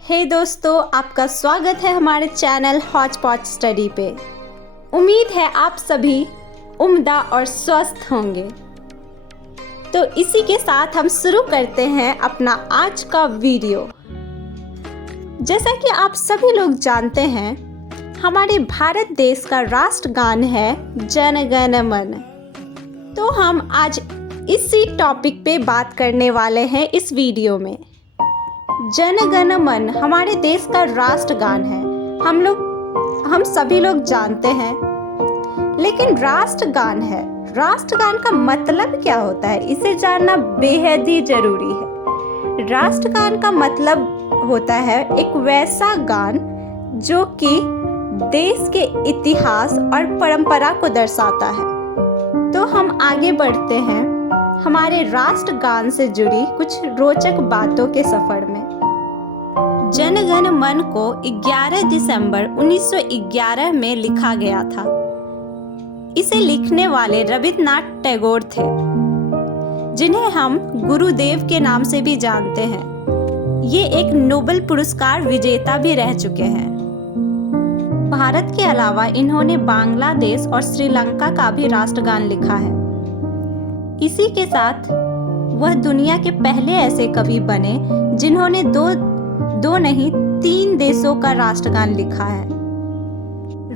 हे दोस्तों, आपका स्वागत है हमारे चैनल हॉचपॉच स्टडी पे। उम्मीद है आप सभी उम्दा और स्वस्थ होंगे। तो इसी के साथ हम शुरू करते हैं अपना आज का वीडियो। जैसा कि आप सभी लोग जानते हैं, हमारे भारत देश का राष्ट्रगान है जन गण मन। तो हम आज इसी टॉपिक पे बात करने वाले हैं इस वीडियो में। जन गण मन हमारे देश का राष्ट्रगान है, हम सभी लोग जानते हैं। लेकिन राष्ट्रगान है, राष्ट्रगान का मतलब क्या होता है, इसे जानना बेहद ही जरूरी है। राष्ट्रगान का मतलब होता है एक वैसा गान जो कि देश के इतिहास और परंपरा को दर्शाता है। तो हम आगे बढ़ते हैं हमारे राष्ट्रगान से जुड़ी कुछ रोचक बातों के सफर में। जन गण मन को 11 दिसंबर 1911 में लिखा गया था। इसे लिखने वाले रविन्द्रनाथ टैगोर थे, जिन्हें हम गुरुदेव के नाम से भी जानते हैं। ये एक नोबेल पुरस्कार विजेता भी रह चुके हैं। भारत के अलावा इन्होंने बांग्लादेश और श्रीलंका का भी राष्ट्रगान लिखा है। इसी के साथ वह दुनिया के पहले ऐसे कवि बने जिन्होंने दो नहीं 3 देशों का राष्ट्रगान लिखा है।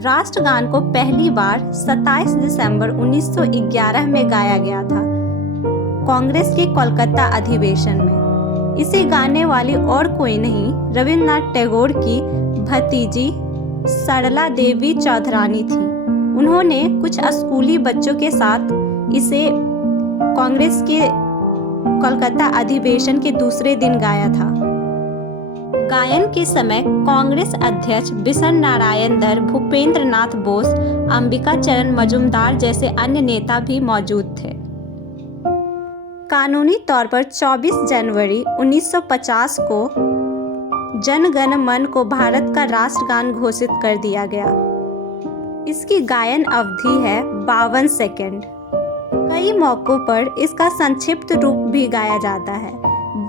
राष्ट्रगान को पहली बार 27 दिसंबर 1911 में गाया गया था, कांग्रेस के कोलकाता अधिवेशन में। इसे गाने वाली और कोई नहीं, रविन्द्रनाथ टैगोर की भतीजी सरला देवी चौधरानी थी। उन्होंने कुछ स्कूली बच्चों के साथ इसे कांग्रेस के कोलकाता अधिवेशन के दूसरे दिन गाया था। गायन के समय कांग्रेस अध्यक्ष बिशन नारायण धर, भूपेंद्र नाथ बोस, अंबिका चरण मजूमदार जैसे अन्य नेता भी मौजूद थे। कानूनी तौर पर 24 जनवरी 1950 को जन गण मन को भारत का राष्ट्रगान घोषित कर दिया गया। इसकी गायन अवधि है 52 सेकंड। कई मौकों पर इसका संक्षिप्त रूप भी गाया जाता है,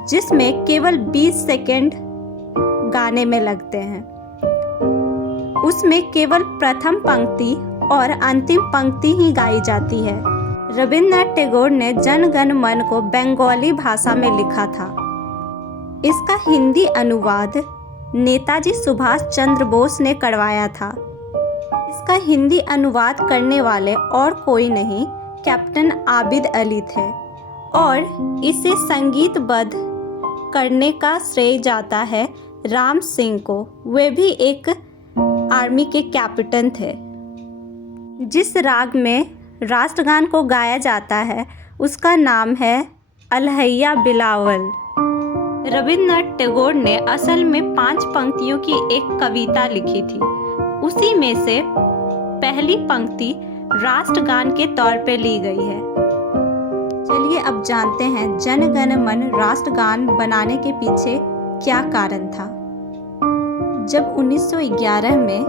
जिसमें केवल 20 सेकंड गाने में लगते हैं। उसमें केवल प्रथम पंक्ति और अंतिम पंक्ति ही गाई जाती है। रविन्द्रनाथ टैगोर ने जन गण मन को बंगाली भाषा में लिखा था। इसका हिंदी अनुवाद नेताजी सुभाष चंद्र बोस ने करवाया था। इसका हिंदी अनुवाद करने वाले और कोई नहीं, कैप्टन आबिद अली थे, और इसे संगीतबद्ध करने का श्रेय जाता है राम सिंह को। वे भी एक आर्मी के कैप्टन थे। जिस राग में राष्ट्रगान को गाया जाता है उसका नाम है अलहैया बिलावल। रविन्द्रनाथ टैगोर ने असल में 5 पंक्तियों की एक कविता लिखी थी। उसी में से पहली पंक्ति राष्ट्रगान के तौर पे ली गई है। चलिए अब जानते हैं जन गण मन राष्ट्रगान बनाने के पीछे क्या कारण था। जब 1911 में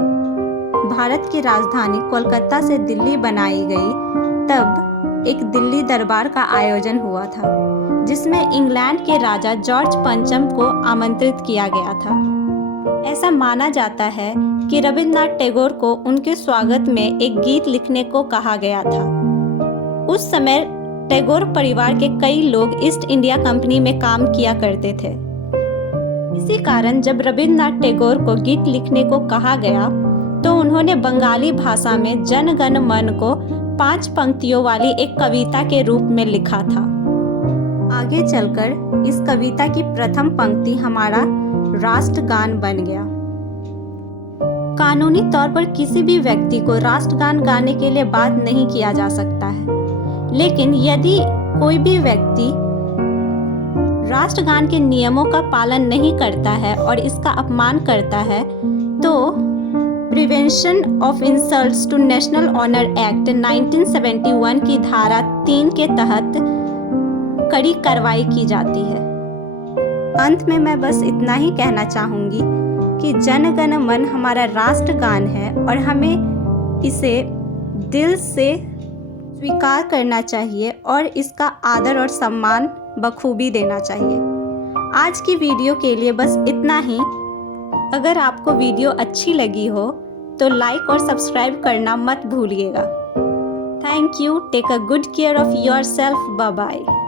भारत की राजधानी कोलकाता से दिल्ली बनाई गई, तब एक दिल्ली दरबार का आयोजन हुआ था, जिसमें इंग्लैंड के राजा जॉर्ज पंचम को आमंत्रित किया गया था। ऐसा माना जाता है कि रविन्द्रनाथ टैगोर को उनके स्वागत में एक गीत लिखने को कहा गया था। उस समय टैगोर परिवार के कई लोग ईस्ट इंडिया कंपनी में काम किया करते थे। इसी कारण जब रविन्द्रनाथ टैगोर को गीत लिखने को कहा गया, तो उन्होंने बंगाली भाषा में जन गण मन को 5 पंक्तियों वाली एक कविता के रूप में लिखा था। आगे चलकर इस कविता की प्रथम पंक्ति हमारा राष्ट्रगान बन गया। कानूनी तौर पर किसी भी व्यक्ति को राष्ट्रगान गाने के लिए बाध्य नहीं किया जा सकता है, लेकिन यदि कोई भी व्यक्ति राष्ट्रगान के नियमों का पालन नहीं करता है और इसका अपमान करता है, तो prevention of insults to national honour act 1971 की धारा 3 के तहत कड़ी कार्रवाई की जाती है। अंत में मैं बस इतना ही कहना चाहूँगी कि जन गण मन हमारा राष्ट्रगान है और हमें इसे दिल से स्वीकार करना चाहिए और इसका आदर और सम्मान बखूबी देना चाहिए। आज की वीडियो के लिए बस इतना ही। अगर आपको वीडियो अच्छी लगी हो तो लाइक और सब्सक्राइब करना मत भूलिएगा। Thank you. Take a good care of yourself. Bye bye.